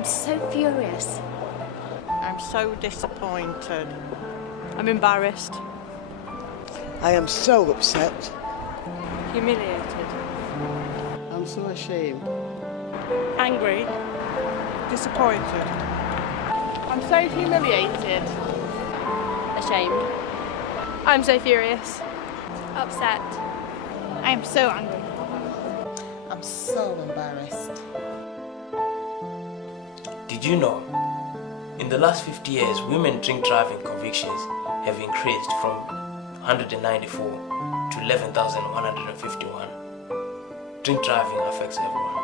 I'm so furious. I'm so disappointed. I'm embarrassed. I am so upset. Humiliated. I'm so ashamed. Angry. Disappointed. I'm so humiliated. Ashamed. I'm so furious. Upset. I am so angry. I'm so embarrassed. Did you know? In the last 50 years, women drink driving convictions have increased from 194 to 11,151. Drink driving affects everyone.